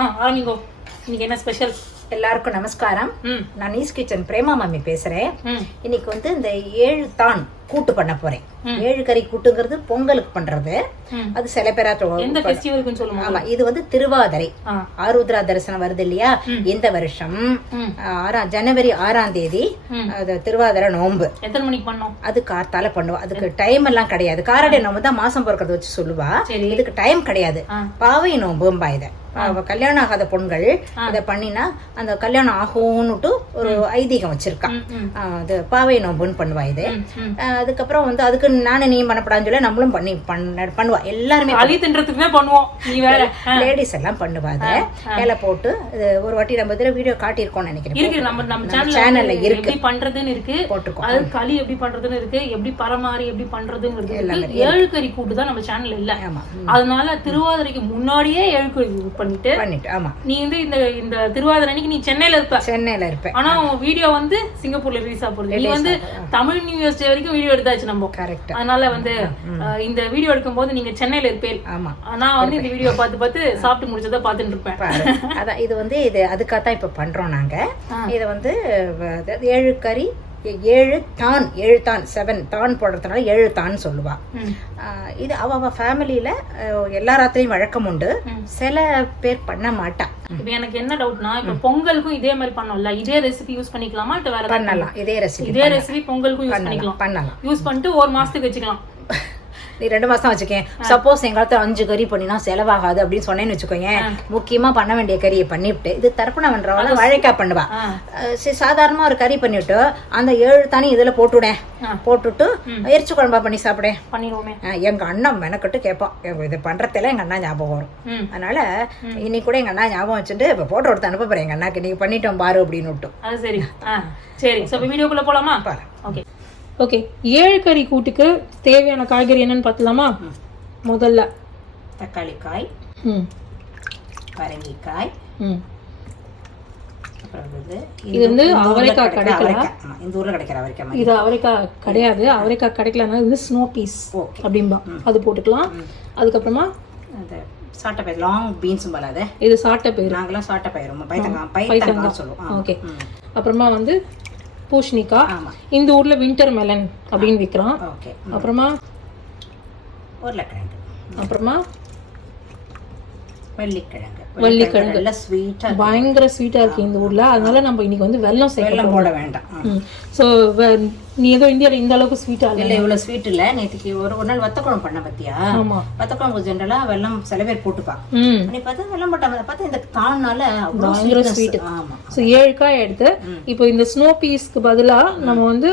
ஆரம்பிங்கோ. இன்னைக்கு என்ன ஸ்பெஷல்? எல்லாருக்கும் நமஸ்காரம். நான் ஈஸ்ட் கிச்சன் பிரேமா மாமி பேசுறேன். இன்னைக்கு வந்து இந்த 7 தான் கூட்டு பண்ண போறேன். 7 கறி கூட்டுங்கிறது பொங்கலுக்கு பண்றது. அது சில பேரா எந்த ஃபெஸ்டிவலுக்குன்னு சொல்லுங்க. ஆமா, இது வந்து திருவாதிரை ஆருத்ரா தரிசனம் வருது இல்லையா? இந்த வருஷம் ஜனவரி 6ஆம் தேதி திருவாதிரை நோன்பு. எத்தனை மணிக்கு பண்ணோம்? அது காத்தால பண்ணுவோம். அதுக்கு டைம் எல்லாம் கிடையாது. காரடை நோம்பு தான் மாசம் பிறக்கிறத வச்சு சொல்லுவா. இதுக்கு டைம் கிடையாது. பாவை நோம்பும்பா இத. கல்யாணம் ஆகாத பொண்கள் இத பண்ணினா அந்த கல்யாணம் ஆகும்னுட்டு ஒரு ஐதீகம் வச்சிருக்கா. அது பாவை நோம்புன்னு பண்ணுவா இது. அதுக்கப்புறம் வந்து அதுக்கு நானே நீ பண்ணப்படான்னு சொல்லி நம்மளும் பண்ணுவா. எல்லாருமே பண்ணுவோம். லேடிஸ் எல்லாம் பண்ணுவா. அதை வேலை போட்டு ஒரு வாட்டி நம்ம இதுல வீடியோ காட்டியிருக்கோம்னு நினைக்கிறேன். நம்ம சேனல்ல இருக்கு பண்றதுன்னு இருக்கு, போட்டுருக்கோம். அது களி எப்படி பண்றதுன்னு இருக்கு, எப்படி பரமாறி எப்படி பண்றதுங்கிறது இருக்கு. 7 கறி கூட்டு தான் நம்ம சேனல்ல இல்ல. அதனால திருவாதிரைக்கு முன்னாடியே 7 கறி பண்ணிட்டு ஆமா, நீ வந்து இந்த திருவாதிரை அன்னைக்கு நீ சென்னையில இருப்ப. ஆனா வீடியோ வந்து சிங்கப்பூர்ல ரிலீஸ் ஆகுது. நீ வந்து தமிழ் நியூ இயர்ஸ் டே வரைக்கும் வீடியோ எடுத்தாச்சு நம்ம. கரெக்ட். அதனால வந்து இந்த வீடியோ எடுக்கும் போது நீங்க சென்னையில இருப்பேன். ஆமா, நான் வந்து இந்த வீடியோ பார்த்து சாப்பிட்டு முடிச்சதை பார்த்துட்டு இருப்பேன். அதான் இது வந்து இது அதுக்காகத்தான் இப்ப பண்றோம் நாங்க. இதை வந்து 7 கறி 7 தான் 7 தான் போடுறதுனால 7 தான் சொல்லுவா. இது அவ ஃபேமிலியில எல்லாராத்தையும் வழக்கம் உண்டு. சில பேர் பண்ண மாட்டா. இப்ப எனக்கு என்ன டவுட்னா, இப்ப பொங்கலுக்கும் இதே மாதிரி பண்ணோம்ல, இதே ரெசிபி யூஸ் பண்ணிக்கலாமா? வேற பண்ணலாம். இதே ரெசிபி பொங்கலுக்கும் யூஸ் பண்ணலாம். யூஸ் பண்ணிட்டு 1 மாசத்துக்கு வச்சுக்கலாம். நீ 2 மாசம் வச்சுக்கேன். சப்போஸ் எங்காலத்துல 5 கறி பண்ணினா செலவாகாது அப்படின்னு சொன்னேன்னு வச்சுக்கோங்க. முக்கியமா பண்ண வேண்டிய கறியை பண்ணிவிட்டு இது தர்ப்பண பண்றவங்க வாழைக்காய் பண்ணுவா. சாதாரணமா ஒரு கறி பண்ணிவிட்டு அந்த 7 தானே இதுல போட்டுட்டு எரிச்சு குழம்பா பண்ணி சாப்பிடேன் பண்ணிடுவோமே. எங்க அண்ணன் மெனக்கட்டு கேட்பான். இது பண்றதுல எங்க அண்ணா ஞாபகம் வரும். அதனால இன்னைக்கு கூட எங்க அண்ணா ஞாபகம் வச்சுட்டு இப்ப போட்டோ எடுத்து அனுப்ப போறேன் எங்க அண்ணாக்கு. நீங்க பண்ணிட்டோம் பாரு அப்படின்னு விட்டோம். சரி சரி, வீடியோக்குள்ள போலாமா? Okay okay. 7 கறி கூட்டுக்கு தேவையான காய்கறி என்னன்னு பார்க்கலாமா? முதல்ல தக்காளி காய், பரங்கிக்காய், இது வந்து அவரைக்காய் கிடைக்கல. இந்த ஊர்ல கிடைக்கிற அவரைக்காய். இது அவரைக்காய் கிடையாது. அவரைக்காய் கிடைக்கலன்னா இது ஸ்னோ பீஸ் அப்படின்பா, அது போட்டுக்கலாம். அதுக்கப்புறமா சாட்டை பயிர், லாங் பீன்ஸ் போலாது. இது சாட்டை பயிர். நாங்களாம் சாட்டை பயிர் பைத்தங்காய் சொல்லுவோம். ஓகே. அப்புறமா வந்து பூசணிக்காய். இந்த ஊர்ல வின்டர் மெலன் அப்படின்னு விற்கிறான். அப்புறமா உருளைக்கிழங்கு. அப்புறமா வள்ளிக்கிழங்கு. பயங்கர ஸ்வீட்டா இருக்கு இந்த ஊர்ல. அதனால நம்ம இன்னைக்கு வந்து வெல்லம் போட வேண்டாம். சோ நீ ஏதோ இந்தியால இந்த அளவுக்கு ஸ்வீட்டா இல்ல, இவ்வளவு ஸ்வீட் இல்ல. நேற்றுக்கு ஒரு நாள் வத்த குழம்பு பண்ண பத்தியா? வத்த குழம்பு ஜென்ரலா வெல்லம் சில பேர் போட்டுப்பா. நீ பார்த்தா வெல்லம் போட்டாங்க பார்த்தா இந்த தானால பயங்கர ஸ்வீட். சோ 7 காய் எடுத்து இப்போ இந்த ஸ்னோ பீஸ்க்கு பதிலா நம்ம வந்து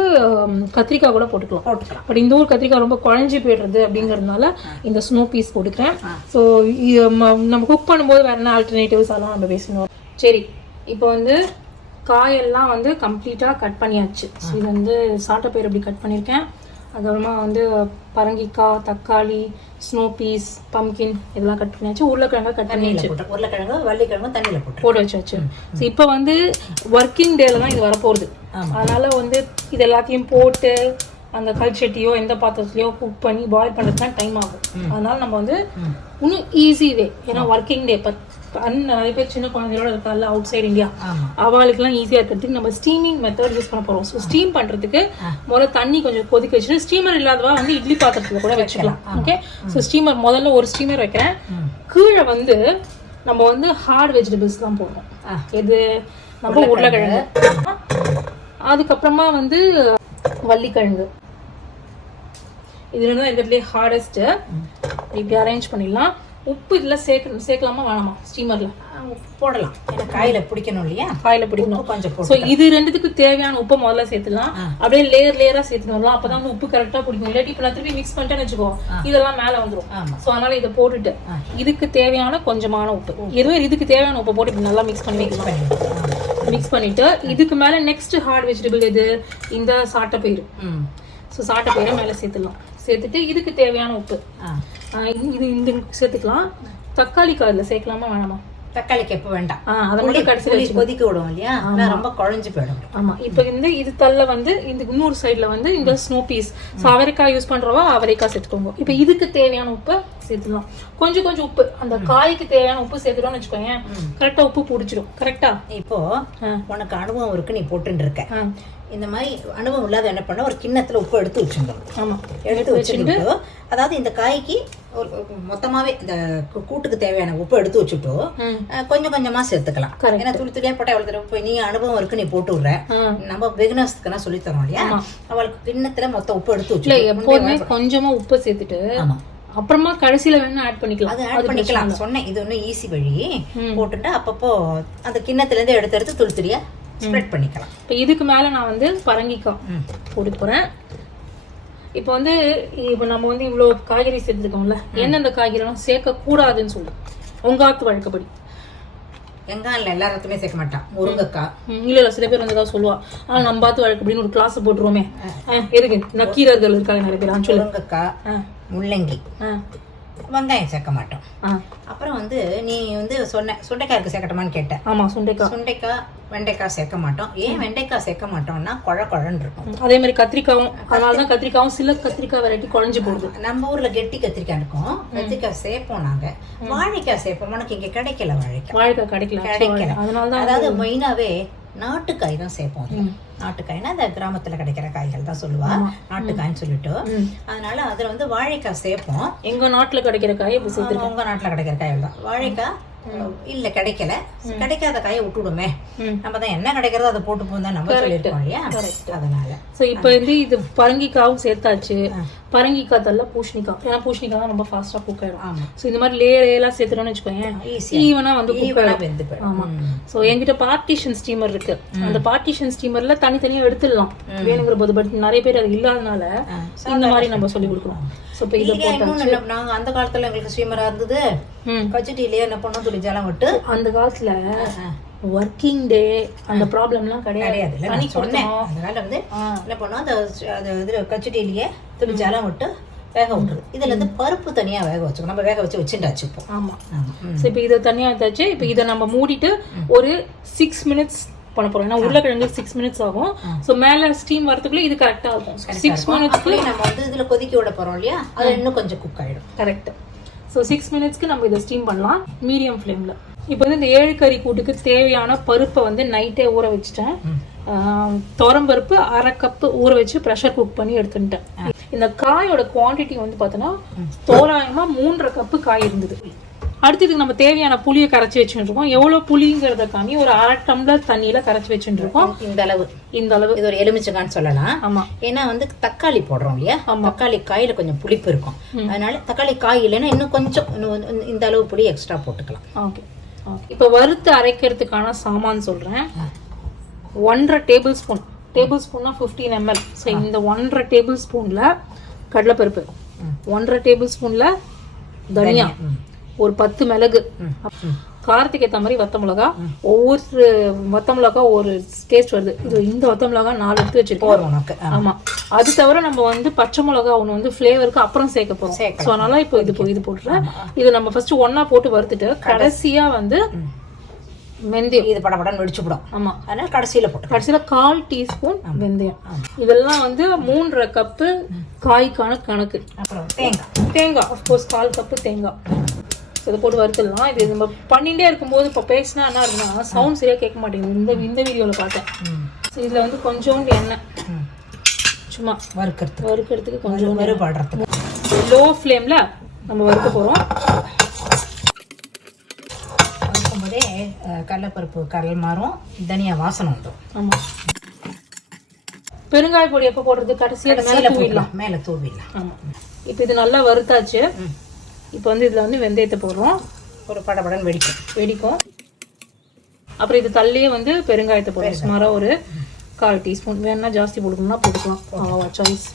கத்திரிக்காய் கூட போட்டுக்கலாம். பட் இந்த ஊர் கத்திரிக்காய் ரொம்ப குழஞ்சி போயிடுறது அப்படிங்கறதுனால இந்த ஸ்னோ பீஸ் போட்டுக்கிறேன். சோ நம்ம குக் பண்ணும்போது வேற என்ன ஆல்டர்னேட்டிவ்ஸ் எல்லாம் நம்ம பேசணும். சரி, இப்போ வந்து காயெல்லாம் வந்து கம்ப்ளீட்டாக கட் பண்ணியாச்சு. இது வந்து சாட்டைப்பயிர் அப்படி கட் பண்ணியிருக்கேன். அதுக்கப்புறமா வந்து பரங்கிக்காய், தக்காளி, ஸ்னோ பீஸ், பம்கின் இதெல்லாம் கட் பண்ணியாச்சு. உருளைக்கிழங்கு கட் பண்ணியாச்சு. உருளைக்கிழங்கு வள்ளிக்கிழங்கு தண்ணியில் போட்டு வச்சாச்சு. ஸோ இப்போ வந்து ஒர்க்கிங் டேல தான் இது வரப்போகுது. அதனால வந்து இது எல்லாத்தையும் போட்டு அந்த கல்ச்சட்டியோ எந்த பாத்திரத்துலையோ குக் பண்ணி பாயில் பண்ணுறது தான் டைம் ஆகும். அதனால நம்ம வந்து இன்னும் ஈஸி வே, ஏன்னா ஒர்க்கிங் டே நிறைய பேர் சின்ன குழந்தையோட இருக்கால அவுட் சைட் இந்தியா, அவளுக்குலாம் ஈஸியாக இருக்கிறதுக்கு நம்ம ஸ்டீமிங் மெத்தட் யூஸ் பண்ண போகிறோம். ஸோ ஸ்டீம் பண்ணுறதுக்கு முதல்ல தண்ணி கொஞ்சம் கொதிக்க வச்சுட்டு, ஸ்டீமர் இல்லாதவா வந்து இட்லி பாத்திரத்தில் கூட வச்சுக்கலாம். ஓகே. ஸோ ஸ்டீமர் முதல்ல ஒரு ஸ்டீமர் வைக்கிறேன். கீழே வந்து நம்ம வந்து ஹார்ட் வெஜிடபிள்ஸ் தான் போடுறோம். எது? நம்ம உருளைக்கிழங்கு, அதுக்கப்புறமா வந்து வள்ளிக்கிழங்கு. இதுல தான் இருக்கிறதுலே ஹார்டஸ்ட். இப்படி அரேஞ்ச் பண்ணிடலாம். உப்பு இதுல சேர்க்கலாமா வேணாமா? ஸ்டீமர்ல போடலாம். ஏன்னா காயில பிடிக்கணும் இல்லையா? காயில பிடிக்கணும் கொஞ்சம். ஸோ இது ரெண்டுத்துக்கு தேவையான உப்பை முதல்ல சேர்த்துலாம். அப்படியே லேயரா சேர்த்துக்கலாம். அப்பதான் உப்பு கரெக்டா பிடிக்கும். இல்லாட்டி இப்ப நான் திருப்பி மிக்ஸ் பண்ணிட்டேன்னு வச்சுக்கோ, இதெல்லாம் மேல வந்துடும். ஸோ அதனால இதை போட்டுட்டு இதுக்கு தேவையான கொஞ்சமான உப்பு, எதுவும் இதுக்கு தேவையான உப்பை போட்டு நல்லா மிக்ஸ் பண்ணி மிக்ஸ் பண்ணிட்டு இதுக்கு மேல நெக்ஸ்ட் ஹார்ட் வெஜிடபிள் எது? இந்த சாட்டைப்பயிறு. ஸோ சாட்டைப்பயிரை மேல சேர்த்துட்டு இதுக்கு தேவையான உப்பு இது இந்த சேர்த்துக்கலாம். தக்காளி காய்ல சேர்க்கலாமா வேணாமா? தக்காளிக்கு எப்ப வேண்டாம். அதை மட்டும் கடைசியில் கொதிக்க விடும் இல்லையா? ரொம்ப குழஞ்சு போயிடும். ஆமா. இப்ப இது தள்ள வந்து இந்த இன்னொரு சைட்ல வந்து இந்த ஸ்னோ பீஸ். அவரைக்காய் யூஸ் பண்றவா அவரைக்காய் சேர்த்துக்கோங்க. இப்ப இதுக்கு தேவையான உப்பை சேர்த்துக்கலாம். கொஞ்சம் கொஞ்சம் உப்பு, அந்த காய்க்கு தேவையான உப்பு சேர்த்துட்டோம்னு வச்சுக்கோங்க, கரெக்டா உப்பு பிடிச்சிடும். கரெக்டா? இப்போ உனக்கு அனுபவம் இருக்கு, நீ போட்டுட்டு இருக்க. இந்த மாதிரி அனுபவம் இல்லாத என்ன பண்ண, ஒரு கிண்ணத்துல உப்பு எடுத்து வச்சுருந்தோம். ஆமா, எடுத்து வச்சுட்டு, அதாவது இந்த காய்க்கு மொத்தமாவே இந்த கூட்டுக்கு தேவையான உப்பு எடுத்து வச்சுட்டோ கொஞ்சம் கொஞ்சமா சேர்த்துக்கலாம். ஏன்னா துளி துளியா போட்டா எவ்வளவு உப்பு, நீ அனுபவம் இருக்கு, நீ போட்டு விடுற. நம்ம பிகினர்ஸ்க்கு சொல்லி தரோம் இல்லையா, அவளுக்கு கிண்ணத்துல மொத்த உப்பு எடுத்து வச்சு எப்போதுமே கொஞ்சமா உப்பு சேர்த்துட்டு அப்புறமா கடைசியில வேணா ஆட் பண்ணிக்கலாம். அது ஆட் பண்ணிக்கலாம் சொன்னேன். இது ஒன்றும் ஈஸி வழி. போட்டுட்டு அப்பப்போ அந்த கிண்ணத்துல இருந்து எடுத்து எடுத்து துளி துளியா ஸ்ப்ரெட் பண்ணிக்கலாம். இப்போ இதுக்கு மேல நான் வந்து பரங்கிக்காய் போட்டு போறேன். இப்போ வந்து நம்ம வந்து இவ்வளவு காய்கறி சேர்த்துருக்கோம்ல, எந்தெந்த காய்கறிலாம் சேர்க்க கூடாதுன்னு சொல்லு உங்க ஆத்து வழக்கப்படி. வெங்காயம் எல்லாருக்குமே சேர்க்க மாட்டான். முருங்கைக்காய் இல்ல சில பேர் வந்து சொல்லுவா, நம்ம பார்த்து வழக்கப்படின்னு ஒரு கிளாஸ் போட்டுருவோமே, எதுக்கு நக்கீரர்கள் இருக்காங்க நிறைய பேர். முருங்கைக்காய், முள்ளங்கி, வெங்காயம் சேர்க்க மாட்டோம். அப்புறம் வந்து நீ வந்து சொன்ன சுண்டைக்காய்க்கு சேர்க்கட்டுமான்னு கேட்டேன். ஆமா, சுண்டைக்காய், வெண்டைக்காய் சேர்க்க மாட்டோம். ஏன் வெண்டைக்காய் சேர்க்க மாட்டோம்னா குழன்னு இருக்கும். அதே மாதிரி கத்திரிக்காயும், அதனாலதான் கத்திரிக்காயும் சில கத்திரிக்காய் வெரைட்டி குழஞ்சு போடுது. நம்ம ஊர்ல கெட்டி கத்திரிக்காய் இருக்கும், கத்திரிக்காய் சேர்ப்போம் நாங்க. வாழைக்காய் சேர்ப்போம். உனக்கு இங்க கிடைக்கல வாழைக்காய் கிடைக்கல. அதனாலதான் அதாவது மெயினாவே நாட்டுக்காய் தான் சேர்ப்போம். நாட்டுக்காய்னா அந்த கிராமத்துல கிடைக்கிற காய்கள் தான் சொல்லுவா நாட்டுக்காய்ன்னு சொல்லிட்டு. அதனால அதுல வந்து வாழைக்காய் சேர்ப்போம். எங்க நாட்டுல கிடைக்கிற காய் உங்க நாட்டுல கிடைக்கிற காய்கள் தான். வாழைக்காய் இல்ல கிடைக்கல, கிடைக்காத காயை விட்டுடுமே, நம்ம தான் என்ன கிடைக்கிறதோ அதை போட்டு போந்தா நம்ம சொல்லிருக்கோம் இல்லையா. அதனால சோ இப்ப வந்து இது பரங்கிக்காவும் சேர்த்தாச்சு. பரங்கிக்காய் தள்ள பூசணிக்காய், ஏன்னா பூசணிக்காய் தான் ரொம்ப ஃபாஸ்டா குக் ஆயிடும். சோ இந்த மாதிரி லேயரா சேர்த்துட்டோம்னு வச்சுக்கோங்க, ஈவனா வந்து குக் ஆயிடும். ஆமா. சோ என்கிட்ட பார்ட்டிஷன் ஸ்டீமர் இருக்கு. அந்த பார்ட்டிஷன் ஸ்டீமர்ல தனித்தனியா எடுத்துடலாம் வேணுங்கிற போது. பட் நிறைய பேர் அது இல்லாதனால இந்த மாதிரி நம்ம சொல்லி கொடுக்குறோம். நாங்க அந்த காலத்துல எங்களுக்கு ஸ்டீமரா இருந்தது, கச்சிட்டிலேயே என்ன பண்ணோம், துளிஜாலம் விட்டு. அந்த காலத்துல ஒர்க்கிங் டே அந்த ப்ராப்ளம்லாம் கிடையாது. அதனால வந்து என்ன பண்ணோம், அந்த இதுல கச்சிட்டிலேயே துளிஜாலம் விட்டு வேக விட்டுரு. இதுல இருந்து பருப்பு தனியா வேக வச்சுக்கணும். நம்ம வேக வச்சு வச்சுட்டாச்சு இப்போ. ஆமா. இப்போ இதை தனியா வச்சாச்சு. இப்போ இதை நம்ம மூடிட்டு ஒரு 6 மினிட்ஸ் பண்ண போறோம். ஏன்னா உருளைக்கிழங்கு 6 மினிட்ஸ் ஆகும். சோ மேல ஸ்டீம் வரதுக்குள்ள இது கரெக்டா இருக்கும். 6 மினிட்ஸ்க்கு நம்ம வந்து இதுல கொதிக்க விட போறோம் இல்லையா, அது இன்னும் கொஞ்சம் குக் ஆயிடும். கரெக்ட். ஸோ 6 மினிட்ஸ்க்கு நம்ம இதை ஸ்டீம் பண்ணலாம் மீடியம் ஃப்ளேம்ல. இப்போ வந்து இந்த 7 கறி கூட்டுக்கு தேவையான பருப்பை வந்து நைட்டே ஊற வச்சுட்டேன். துவரம்பருப்பு 1/2 கப்பு ஊற வச்சு ப்ரெஷர் குக் பண்ணி எடுத்துட்டேன். இந்த காயோட குவான்டிட்டி வந்து பார்த்தோன்னா தோராயமா 3.5 கப்பு காய் இருந்தது. அடுத்ததுக்கு நம்ம தேவையான புளியை கரைச்சி வச்சுட்டு இருக்கோம். எவ்வளவு புளிங்கிறத காமி ஒரு 1/2 டம்ளர் தண்ணியில கரைச்சி வச்சுட்டு இருக்கோம். இந்த அளவு இது ஒரு எலுமிச்சங்கான்னு சொல்லலாம். ஆமா. ஏன்னா வந்து தக்காளி போடுறோம் இல்லையா, தக்காளி காயில கொஞ்சம் புளிப்பு இருக்கும். அதனால தக்காளி காய் இல்லைன்னா இன்னும் கொஞ்சம் இந்த அளவு புளி எக்ஸ்ட்ரா போட்டுக்கலாம். ஓகே. இப்ப வறுத்து அரைக்கிறதுக்கான சாமான் சொல்றேன். 1.5 டேபிள் ஸ்பூன்னா 15 ml. ஸோ இந்த 1.5 டேபிள் ஸ்பூன்ல கடலைப்பருப்பு, 1.5 டேபிள் ஸ்பூன்ல தனியா, ஒரு 10 மிளகு, காரத்துக்கு ஏற்ற மாதிரி வத்த மிளகா. ஒவ்வொரு வத்த மிளகா ஒரு டேஸ்ட் வருது. இது இந்த வத்த மிளகா 4 எடுத்து வச்சிருக்கோம். ஆமா. அது தவிர நம்ம வந்து பச்சை மிளகா ஒன்று வந்து ஃபிளேவருக்கு அப்புறம் சேர்க்க போறோம். ஸோ அதனால இப்போ இது போட்டுறேன். இது நம்ம ஃபர்ஸ்ட் ஒன்னா போட்டு வறுத்துட்டு கடைசியா வந்து வெந்தயம், இது படபடன்னு வெடிச்சுடும். ஆமா. அதனால கடைசியில 1/4 டீஸ்பூன் வெந்தயம். இதெல்லாம் வந்து 3.5 கப்பு காய்க்கான கணக்கு. அப்புறம் தேங்காய் அஃப்கோர்ஸ் 1/4 கப்பு தேங்காய். இதை போட்டு வறுத்துடலாம். இது நம்ம பண்ணிட்டே இருக்கும்போது இப்போ பேசினா என்ன இருக்குன்னா சவுண்ட் சரியா கேட்க மாட்டேங்குது. இந்த வீடியோல பார்த்தேன். இதுல வந்து கொஞ்சோண்டு எண்ணெய் சும்மா வறுக்கிறதுக்கு கொஞ்சம் வறுபடுறதுக்கு லோ ஃப்ளேம்ல நம்ம வறுக்க போறோம். வறுக்கும்போதே கடலைப்பருப்பு கடல் மாறும், தனியா வாசனை வந்துடும். ஆமா. பெருங்காய பொடி எப்போ போடுறது? கடைசியா மேல தூவிடலாம். ஆமா. இப்போ இது நல்லா வறுத்தாச்சு. இப்போ வந்து இதுல வந்து வெந்தயத்தை போடுறோம். ஒரு படபடன் வெடிக்கும். அப்புறம் இது தள்ளியே வந்து பெருங்காயத்தை போடுறோம். சுமாரா ஒரு 1/4 டீஸ்பூன். வேணா ஜாஸ்தி போட்டுக்கணும்னா போட்டுக்கலாம், சாய்ஸ்.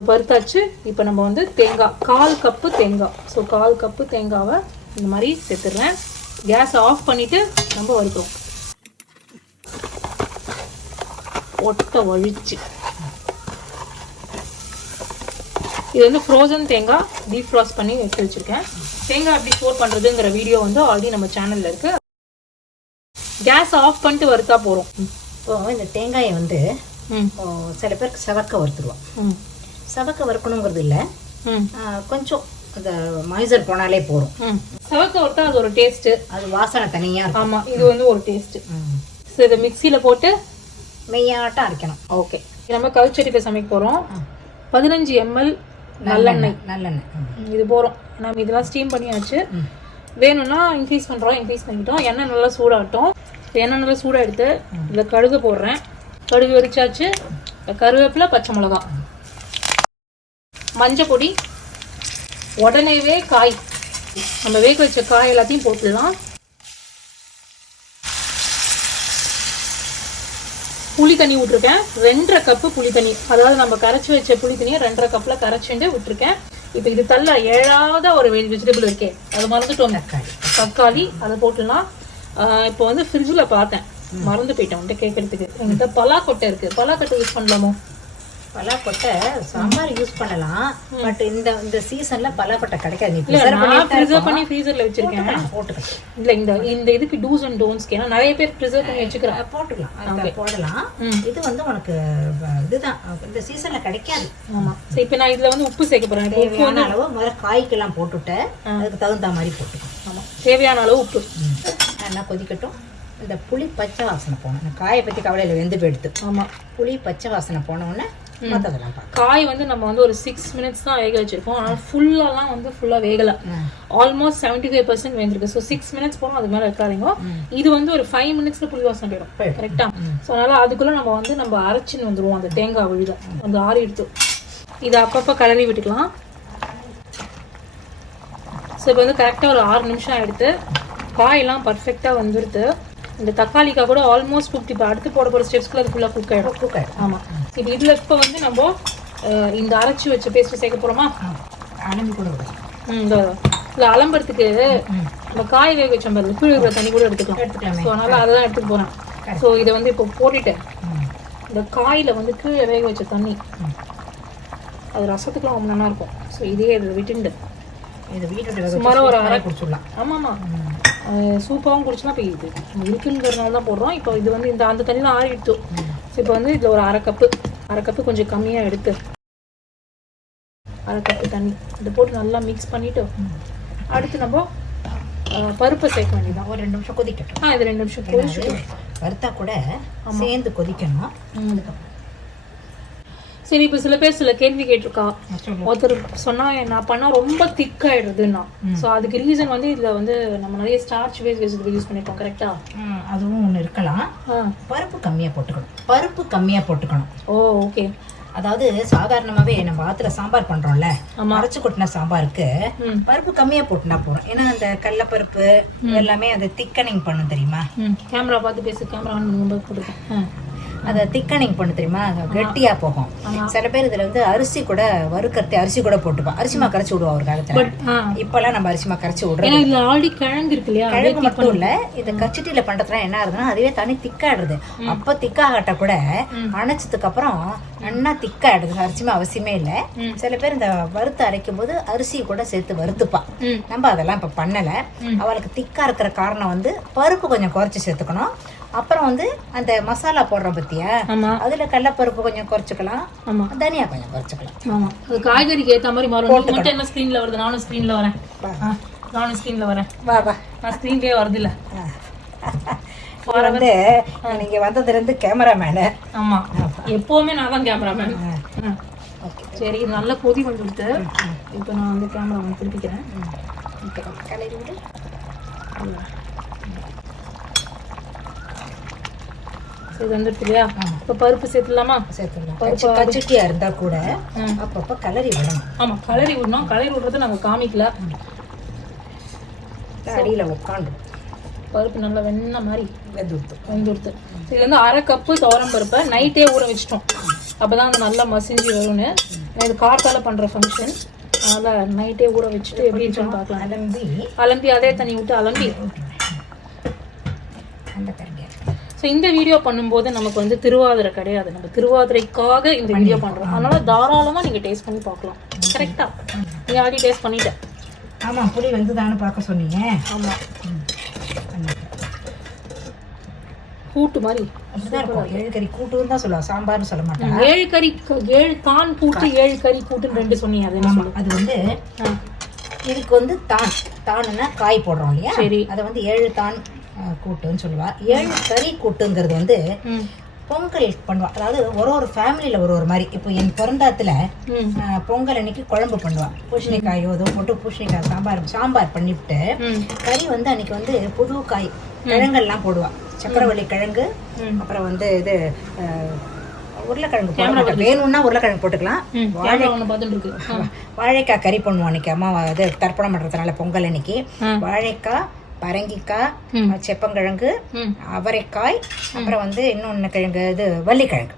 வறுத்தாச்சு. இப்போ நம்ம வந்து தேங்காய் 1/4 கப்பு தேங்காய். ஸோ 1/4 கப்பு தேங்காவை இந்த மாதிரி சேர்த்துடுறேன். கேஸ் ஆஃப் பண்ணிட்டு நம்ம வறுக்கிறோம். ஒட்டை வழிச்சு. இது வந்து ஃப்ரோசன் தேங்காய் டீப் ஃப்ராஸ்ட் பண்ணி எடுத்து வச்சிருக்கேன். தேங்காய் எப்படி ஸ்டோர் பண்றதுங்கிற வீடியோ வந்து ஆல்ரெடி நம்ம சேனல்ல இருக்கு. கேஸ் ஆஃப் பண்ணிட்டு வறுத்தா போறோம். இப்போ இந்த தேங்காயை வந்து சில பேருக்கு செவக்க வறுத்துருவோம். செவக்க வறுக்கணுங்கிறது இல்லை, கொஞ்சம் அந்த மைசூர் போனாலே போதும். சவக்க விட்டா அது ஒரு டேஸ்ட், அது வாசனை தனியா இருக்கும். ஆமா, இது வந்து ஒரு டேஸ்ட். ஸோ இதை மிக்சியில போட்டு மெய்யாட்டம் அரைக்கணும். ஓகே, நம்ம கவுச்சடிப்பை சமைக்க போறோம். 15 ml நல்லெண்ணெய். இது போறோம். நம்ம இதெல்லாம் ஸ்டீம் பண்ணியாச்சு. வேணும்னா இன்க்ரீஸ் பண்றோம், இன்க்ரீஸ் பண்ணிட்டோம். எண்ணெய் நல்லா சூடாகட்டும். எண்ணெய் நல்லா சூடாக எடுத்து இதில் கடுகு போடுறேன். கடுகு வெடிச்சாச்சு. கருவேப்பிலை, பச்சை மிளகா, மஞ்சள் பொடி, உடனேவே காய், நம்ம வேக வச்ச காய் எல்லாத்தையும் போட்டுடலாம். புளி தண்ணி விட்டுருக்கேன், 2.5 கப்பு புளி தண்ணி. அதாவது நம்ம கரைச்சி வச்ச புளி தண்ணியை 2.5 கப்பில் கரைச்சிட்டு விட்டுருக்கேன். இப்போ இது தள்ள 7வது ஒரு வெஜிடபிள் இருக்கே, அது மறந்துட்டோம், தக்காளி, அதை போட்டுடலாம். இப்போ வந்து ஃப்ரிட்ஜில் பார்த்தேன், மறந்து போயிட்டேன் உன்ட்ட கேட்கறதுக்கு. என்கிட்ட பலாக்கொட்டை இருக்கு, பலாக்கொட்டை யூஸ் பண்ணலாமோ? பலாக்கொட்டை சாம்பார் யூஸ் பண்ணலாம். பட் இந்த சீசன்ல பலாக்கொட்டை கிடைக்காது. நீ ப்ரிசர்வ் பண்ணி ஃப்ரீசர்ல வச்சிருக்கேன். போட்டுக்கலாம். இல்ல இந்த இதுக்கு டூஸ் அண்ட் டோன்ட்ஸ், ஏன்னா நிறைய பேர் ப்ரிசர்வ் பண்ணி வச்சுக்கிறாங்க. போட்டுக்கலாம், போடலாம். இது வந்து உனக்கு இதுதான் இந்த சீசன்ல கிடைக்காது. ஆமா. சரி, இப்போ நான் இதுல வந்து உப்பு சேர்க்க போறேன். தேவையான அளவு முதல்ல காய்க்கெல்லாம் போட்டுட்டு அதுக்கு தகுந்த மாதிரி போட்டுக்கலாம். ஆமா, தேவையான அளவு உப்பு. நல்லா கொதிக்கட்டும். இந்த புளி பச்சை வாசனை போனோம். காயை பத்தி கவலையில வெந்து போயிடுது. ஆமா, புளி பச்சை வாசனை போன உடனே காய் வந்து நம்ம வந்து ஒரு 6 minutes தான் வேக வச்சிருக்கோம். ஆனால் ஃபுல்லாலாம் வந்து ஃபுல்லா வேகல. ஆல்மோஸ்ட் 75% வேந்திருக்கு. ஸோ 6 minutes போகும், அதுக்கு மேலே இருக்காதீங்க. இது வந்து ஒரு 5 minutesல புளி வாசனை போயிடும். கரெக்டா? ஸோ அதனால அதுக்குள்ள நம்ம அரைச்சின்னு வந்துருவோம். அந்த தேங்காய் விழுத அந்த ஆறி எடுத்து இதை அப்பப்போ கிளறி விட்டுக்கலாம். ஸோ இப்போ வந்து கரெக்டாக ஒரு 6 நிமிஷம் எடுத்து காயெல்லாம் பர்ஃபெக்டாக வந்துடுது. இந்த தக்காளிக்காய் கூட ஆல்மோஸ்ட் குக். இப்போ அடுத்து போட போகிற ஸ்டெப்ஸ்க்குள்ள அது ஃபுல்லாக குக் ஆகிடும். ஆமாம். இப்போ இதில் இப்போ வந்து நம்ம இந்த அரைச்சி வச்ச பேஸ்ட்டு சேர்க்க போகிறோமா? அலம்பி கூட இல்லை, அலம்புறதுக்கு நம்ம காய் வேக வச்ச மாதிரி கீழே இருக்கிற தண்ணி கூட எடுத்துக்கலாம். ஸோ அதனால் அதை தான் எடுத்துகிட்டு போகிறேன். ஸோ இதை வந்து இப்போ போட்டுட்டேன். இந்த காயில் வந்து கீழே வேக வச்ச தண்ணி அது ரசத்துக்குலாம் ரொம்ப நல்லா இருக்கும். ஸோ இதே இதில் விட்டுண்டு சுமாராக ஒரு அரை குடிச்சிடலாம். ஆமாம்மா, சூப்பாகவும் குடிச்சுனா இப்போ இது இருக்குங்கிறதுனால தான் போடுறோம். இப்போ இது வந்து அந்த தண்ணி தான் ஆறி எடுத்து. ஸோ இப்போ வந்து இதில் ஒரு அரை கப்பு கொஞ்சம் கம்மியாக எடுத்து அரை கப்பு தண்ணி இதை போட்டு நல்லா மிக்ஸ் பண்ணிவிட்டு அடுத்து நம்ம பருப்பை சேர்க்க வேண்டியதான். ஒரு 2 நிமிஷம் கொதிக்கட்டும். இது 2 நிமிஷம் கொதிச்சு வறுத்தா கூட சேர்ந்து கொதிக்கணும். சரி, இப்போ சில பேர் சில கேள்வி கேட்டிருக்கா. ஒருத்தர் சொன்னா நான் பண்ணா ரொம்ப திக்காயிடுறதுன்னா, ஸோ அதுக்கு ரீசன் வந்து இதுல வந்து நம்ம நிறைய ஸ்டார்ச் பேஸ் வெஜிடபிள் யூஸ் பண்ணிருக்கோம். கரெக்டா? அதுவும் ஒன்று இருக்கலாம். பருப்பு கம்மியா போட்டுக்கணும். ஓ, ஓகே. அதாவது சாதாரணமாவே நம்ம ஆத்துல சாம்பார் பண்றோம்ல, அரைச்சு கொட்டின சாம்பாருக்கு பருப்பு கம்மியா போட்டுனா போறோம். ஏன்னா அந்த கடலைப்பருப்பு எல்லாமே அதை திக்கனிங் பண்ணும் தெரியுமா? கேமரா பார்த்து பேசு. கேமரா போட்டுருக்கேன். அதை திக்கனிங் பண்ண தெரியுமா? கெட்டியா போகும். சில பேர் இதுல வந்து அரிசி கூட வறுக்கறதை அரிசி கூட போட்டுப்பா. அரிசிமா கரைச்சி விடுவா ஒரு காலத்துல. இப்பெல்லாம் நம்ம அரிசிமா கரைச்சி விடுறோம். ஆல்ரெடி கிழங்கு இருக்கு இல்லையா? கிழங்கு மட்டும் இல்ல, இந்த கச்சிட்டில பண்றதுலாம் என்ன ஆகுதுன்னா அதுவே தனி திக்காடுது. அப்ப திக்காகட்ட கூட அணைச்சதுக்கு அப்புறம் நல்லா திக்காயிடுது. அரிசிமா அவசியமே இல்ல. சில பேர் இந்த வறுத்து அரைக்கும் போது அரிசி கூட சேர்த்து வறுத்துப்பா. நம்ம அதெல்லாம் இப்ப பண்ணல. அவளுக்கு திக்கா இருக்கிற காரணம் வந்து பருப்பு கொஞ்சம் குறைச்சி சேர்த்துக்கணும். அப்புறம் வந்து அந்த மசாலா போடுறோம் பத்தியா, அதுல கடலைப்பருப்பு கொஞ்சம் குறைச்சிக்கலாம், தனியா கொஞ்சம் குறைச்சிக்கலாம். காய்கறிக்கு ஏத்த மாதிரி மாறும். மட்டும் என்ன ஸ்கிரீன்ல வருது? நானும் ஸ்கிரீன்ல வரேன். வா நான் ஸ்கிரீன்லயே வருது இல்ல. வந்து நீங்க வந்ததுல இருந்து கேமராமேனு. ஆமா, எப்பவுமே நான் தான் கேமராமேன். சரி, நல்ல கொதி வந்துடுது. இப்போ நான் வந்து கேமரா வந்து திருப்பிக்கிறேன். கலரி விடு. இது வந்துடுது இல்லையா? இப்போ பருப்பு சேர்த்துலாமா? சேர்த்துலாம். கச்சிட்டியா இருந்தா கூட அப்பப்போ கலரி விடணும். ஆமா, கலரி விடணும். கலரி விடுறது நாங்கள் காமிக்கல. அடியில உட்காந்து பருப்பு நல்லா வெண்ணெய் மாதிரி வெந்துடுத்து. இதுல இருந்து அரை கப்பு துவரம் பருப்பை நைட்டே ஊற வச்சிட்டோம். அப்பதான் அது நல்லா மசிஞ்சு வரும்னு. இது கார்த்தால பண்ற ஃபங்க்ஷன், அதனால நைட்டே ஊற வச்சுட்டு எப்படி இருந்துன்னு பார்க்கலாம். அலம்பி அதே தண்ணி விட்டு அலம்பி. ஸோ இந்த வீடியோ பண்ணும்போது நமக்கு வந்து திருவாதிரை கிடையாது. நம்ம திருவாதிரைக்காக இந்த வீடியோ பண்றோம். அதனால தாராளமா நீங்க டேஸ்ட் பண்ணி பார்க்கலாம். கரெக்டா? நீங்க ஆல்ரெடி டேஸ்ட் பண்ணிட்டேன். ஆமா, புளி வந்து தானே பார்க்க சொன்னீங்க. ஆமா, கூட்டு மாதிரி இருக்கும். 7 கறி கூட்டுன்னு தான் சொல்லுவா, சாம்பார்னு சொல்ல மாட்டேன். 7 கறி, 7 கான் கூட்டு, 7 கறி கூட்டுன்னு 2 சொன்னீங்க. அது என்ன? அது வந்து இதுக்கு வந்து தானுன்னா காய் போடுறோம் இல்லையா, சரி. அதை வந்து 7 தான் கூட்டுன்னு சொல்லுவா. 7 கறி கூட்டுங்கிறது வந்து பொங்கல் பண்ணுவா. அதாவது ஒரு ஃபேமிலியில ஒரு மாதிரி. இப்போ என் பிறந்தாத்துல பொங்கல் அன்னைக்கு குழம்பு பண்ணுவா. பூசணிக்காயோ ஏதோ போட்டு பூசணிக்காய் சாம்பார் பண்ணிவிட்டு கறி வந்து அன்னைக்கு வந்து புது காய் கிழங்கெல்லாம் போடுவா. சக்கரவள்ளி கிழங்கு, அப்புறம் வந்து இது உருளைக்கிழங்கு வேணும்னா உருளைக்கிழங்கு போட்டுக்கலாம். வாழைக்காய் கறி பண்ணுவோம் அன்னைக்கு அம்மா இது தர்ப்பணம் பண்றதுனால பொங்கல் அன்னைக்கு. வாழைக்காய், பரங்கிக்காய், செப்பங்கிழங்கு, அவரைக்காய், அப்புறம் வந்து இன்னொன்னு கிழங்கு இது வள்ளிக்கிழங்கு.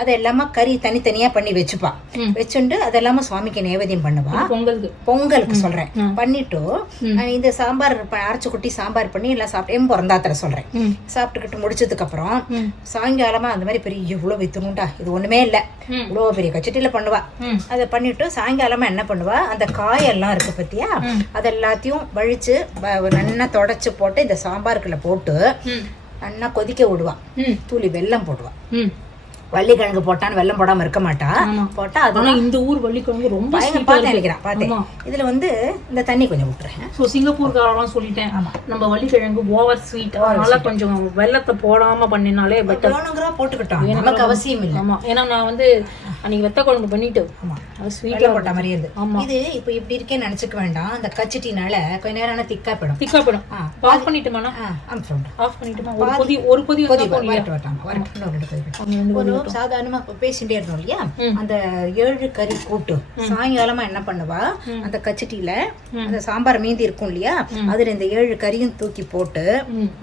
அது எல்லாமே கறி தனித்தனியா பண்ணி வச்சுப்பா. வச்சுட்டு அதெல்லாம சுவாமிக்கு நைவேத்தியம் பண்ணுவா. பொங்கலுக்கு சொல்றேன். பண்ணிட்டு இந்த சாம்பார் அரைச்சு குட்டி சாம்பார் பண்ணி எல்லாம் சாப்பிட்டு பிறந்தாத்திர சொல்றேன். சாப்பிட்டுக்கிட்டு முடிச்சதுக்கு அப்புறம் சாயங்காலமா அந்த மாதிரி பெரிய இவ்வளவு வைத்தணும்டா, இது ஒண்ணுமே இல்ல, இவ்வளவு பெரிய கச்சட்டியில பண்ணுவா. அதை பண்ணிட்டு சாயங்காலமா என்ன பண்ணுவா, அந்த காயெல்லாம் இருக்கு பத்தியா, அதெல்லாத்தையும் வழிச்சு நல்லா தொடச்சு போட்டு இந்த சாம்பாருக்குள்ள போட்டு நல்லா கொதிக்க விடுவா. தூளி வெல்லம் போடுவா. வள்ளிக்கிழங்கு போட்டான்னு வெல்லம் போடாம இருக்க மாட்டா. போட்டா அதெல்லாம் இந்த ஊர் வள்ளிக்கிழங்கு ரொம்ப பார்த்தேன். இதுல வந்து இந்த தண்ணி கொஞ்சம் விட்டுறேன். ஸோ சிங்கப்பூர்காரெல்லாம் சொல்லிட்டேன், நம்ம வள்ளிக்கிழங்கு ஓவர் ஸ்வீட், அதனால கொஞ்சம் வெல்லத்தை போடாம பண்ணினாலே பெட்டர். போட்டுக்கிட்டோம், நமக்கு அவசியம் இல்லை. ஆமா, ஏன்னா நான் வந்து அன்னைக்கு வெத்த குழம்பு பண்ணிட்டு ஸ்வீட்டா போட்ட மாதிரி இருந்து. இது இப்போ இப்படி இருக்கேன்னு நினைச்சுக்க வேண்டாம். அந்த கச்சிட்டினால கொஞ்ச நேரம் திக்கா போயிடும். ஆஃப் பண்ணிட்டுமா? ஆஃப் பண்ணிட்டுமா? ஒரு கொதி ஒரு சாதாரணமா பேசிட்டே இருந்தோம் இல்லையா, அந்த 7 கறி கூட்டு சாயங்காலமா என்ன பண்ணுவா, அந்த கச்சிட்டில அந்த சாம்பார் மீந்தி இருக்கும் இல்லையா, அதுல இந்த 7 கறியும் தூக்கி போட்டு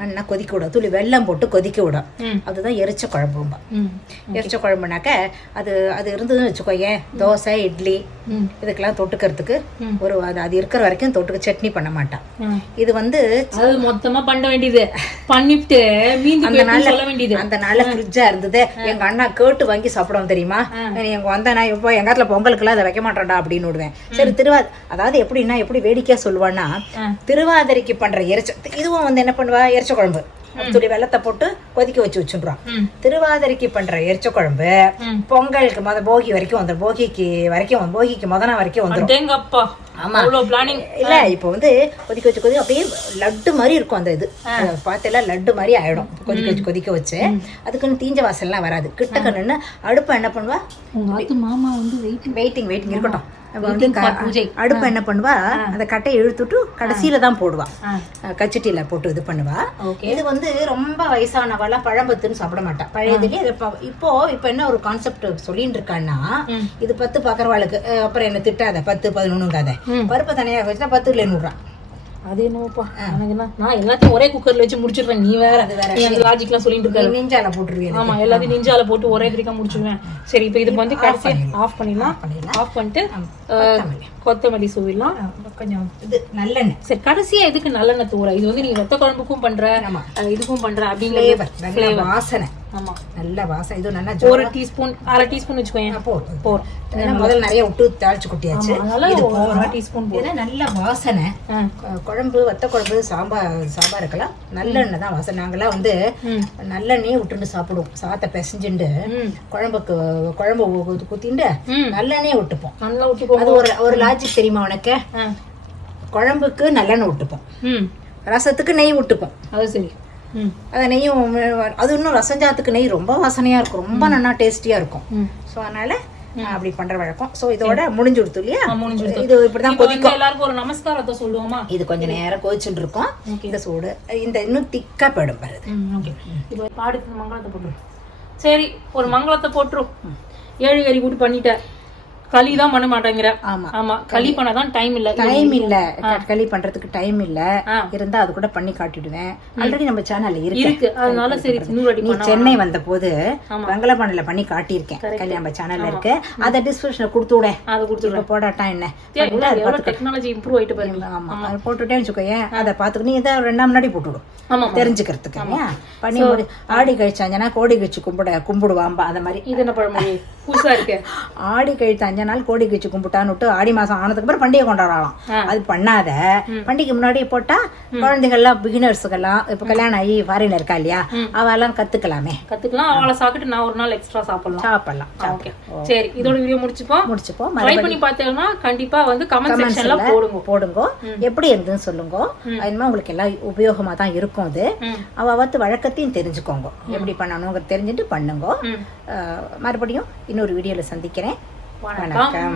நல்லா கொதிக்க விடும். துளி வெல்லம் போட்டு கொதிக்க விடும். அதுதான் எரிச்ச குழம்பும்பா. எரிச்ச குழம்புனாக்க அது அது இருந்ததுன்னு வச்சுக்கோங்க, தோசை இட்லி இதுக்கெல்லாம் தொட்டுக்கிறதுக்கு ஒரு அது இருக்கிற வரைக்கும் தொட்டுக்க சட்னி பண்ண மாட்டான். இது வந்து மொத்தமா பண்ண வேண்டியது பண்ணிட்டு அந்த நாள்ல ஃப்ரிட்ஜா இருந்தது. எங்க அண்ணா கேட்டு வாங்கி சாப்பிடுவோம் தெரியுமா. எங்க வந்தா இப்போ எங்க இடத்துல பொங்கலுக்கு எல்லாம் அதை வைக்க மாட்டேன்டா அப்படின்னு விடுவேன். சரி அதாவது எப்படின்னா எப்படி வேடிக்கையா சொல்லுவான்னா, திருவாதிரைக்கு பண்ற இதுவும் வந்து என்ன பண்ணுவா, எரிச்ச குழம்பு துளி வெள்ளத்தை போட்டு கொதிக்க வச்சுடுறான். திருவாதிரைக்கு பண்ற எரிச்ச குழம்பு பொங்கலுக்கு போகி வரைக்கும் வந்துடும். போகிக்கு முதனா வரைக்கும் வந்துடும். ஆமா இல்ல, இப்போ வந்து கொதிக்க வச்சு அப்படியே லட்டு மாதிரி இருக்கும். அந்த இது பார்த்தா லட்டு மாதிரி ஆயிடும். கொதிக்க வச்சு அதுக்குன்னு தீஞ்ச வாசல்லாம் வராது. கிட்டக்க நின்று அடுப்பை என்ன பண்ணுவா, மாமா வந்து வெயிட்டிங் இருக்கட்டும். அடுப்ப என்ன பண்ணுவா, அந்த கட்டையை இழுத்துட்டு கடைசியில தான் போடுவா. கச்சட்டியில போட்டு இது பண்ணுவா. இது வந்து ரொம்ப வயசானவாலாம் பழம்பத்துன்னு சாப்பிட மாட்டா. பழையதுலயே இப்போ என்ன ஒரு கான்செப்ட் சொல்லிட்டு இருக்கான்னா, இது 10 பாக்குறவாளுக்கு அப்புறம் என்ன திட்டாத 10 11 பருப்பு தனியாக வச்சுனா 10 இல்லைன்னு விடுறான். அது என்னப்பா, நான் எல்லாத்தையும் ஒரே குக்கர்ல வச்சு முடிச்சிருவேன். நீ வேற அந்த லாஜிக் எல்லாம் சொல்லிட்டு இருக்க. நெஞ்சால போட்டுருவேன். ஆமா, எல்லாத்தையும் நெஞ்சால போட்டு ஒரே திரிக்கா முடிச்சிருவேன். சரி, இப்ப இதுக்கு வந்து கடைசி ஆஃப் பண்ணிடலாம். ஆஃப் பண்ணிட்டு கொத்தமல்லி சூவிடலாம். கொஞ்சம் இது நல்லெண்ணெய். சரி, கடைசியா இதுக்கு நல்லெண்ணெய் தூர. இது வந்து நீங்க வெத்த குழம்புக்கும் பண்ற, இதுக்கும் பண்ற அப்படிங்கிற வாசனை. ஆமா, நல்ல வாசனை. இது நல்லா 1 டீஸ்பூன் 1/2 டீஸ்பூன் வச்சுக்கோங்க. போதும். முதல்ல நிறைய விட்டு தாளிச்சு கொட்டியாச்சு. இது 1/2 டீஸ்பூன் நல்ல வாசனை. குழம்பு வத்த குழம்பு சாம்பாருக்கெல்லாம் நல்லெண்ணெய் தான் வாசனை. நாங்கெல்லாம் வந்து நல்லெண்ணெயே விட்டுட்டு சாப்பிடுவோம். சாத்தை பிசைஞ்சுண்டு குழம்பு குத்திண்டு நல்லெண்ணெயே விட்டுப்போம். அது ஒரு லாஜிக் தெரியுமா உனக்கு? குழம்புக்கு நல்லெண்ணெய் விட்டுப்போம், ரசத்துக்கு நெய் விட்டுப்போம். அது சரி. அதை நெய்யும் அது இன்னும் ரசஞ்சாத்துக்கு நெய் ரொம்ப வாசனையா இருக்கும், ரொம்ப நல்லா டேஸ்டியா இருக்கும். ஸோ அதனால அப்படி பண்ற வழக்கம். சோ இதோட முடிஞ்சு கொடுத்து இல்லையா, இது இப்படிதான் கொதிக்கும். எல்லாருக்கும் ஒரு நமஸ்காரத்தை சொல்லுவோமா. இது கொஞ்ச நேரம் கொதிச்சுட்டு இருக்கும். இந்த சூடு இந்த இன்னும் திக்கா போயிடும் பாருது. இது பாடுக்கு மங்களத்தை போட்டுரும். சரி, ஒரு மங்களத்தை போட்டுரும். 7 கறி கூட்டு பண்ணிட்டேன். களி தான் பண்ண மாட்டேங்கிற. ஆமா, களி பண்ணாதான் டைம் இல்ல. களி பண்றதுக்கு டைம் இல்ல. இருந்தா அது கூட பண்ணி காட்டிடுவேன். ஆல்ரெடி நம்ம சேனல்ல இருக்கு. அதனால சரி, நீ சென்னை வந்த போது வெங்கலப்பானையில பண்ணி காட்டியிருக்கேன். களி நம்ம சேனல்ல இருக்கு. அதை டிஸ்கிரிப்ஷன்ல கொடுத்து விட. அதை கொடுத்து போடாட்டா என்ன, டெக்னாலஜி இம்ப்ரூவ் ஆயிட்டு பாருங்க. ஆமா, அதை போட்டுட்டேன்னு வச்சுக்கோயேன். அதை பாத்துக்கு நீ இதை 2 நாள் முன்னாடி போட்டுவிடும். தெரிஞ்சுக்கிறதுக்கு. பண்ணி ஆடி கழிச்சாஞ்சனா கோடி கழிச்சு கும்பிடுவாம்பா. அந்த மாதிரி. இது என்ன பழமொழி புதுசா இருக்கு? ஆடி கழித்தாஞ்ச கொஞ்ச நாள் கோடி வச்சு கும்பிட்டான்னு விட்டு ஆடி மாசம் ஆனதுக்கு அப்புறம் பண்டிகை கொண்டாடலாம். அது பண்ணாத, பண்டிகை முன்னாடியே போட்டா குழந்தைகள்லாம் பிகினர்ஸுக்கெல்லாம் இப்ப கல்யாணம் ஆகி ஃபாரின் இருக்கா இல்லையா, அவெல்லாம் கத்துக்கலாம். அவளை சாப்பிட்டு நான் ஒரு நாள் எக்ஸ்ட்ரா சாப்பிடலாம். ஓகே, சரி, இதோட வீடியோ முடிச்சுப்போம். ட்ரை பண்ணி பார்த்தீங்கன்னா கண்டிப்பா வந்து கமெண்ட் செக்ஷன்ல போடுங்க. எப்படி இருந்துன்னு சொல்லுங்க. இனிமே உங்களுக்கு எல்லாம் உபயோகமா தான் இருக்கும். அது அவத்து வழக்கத்தையும் தெரிஞ்சுக்கோங்க, எப்படி பண்ணணுங்க தெரிஞ்சுட்டு பண்ணுங்க. மறுபடியும் இன்னொரு வீடியோல சந்திக்கிறேன். வணக்கம்.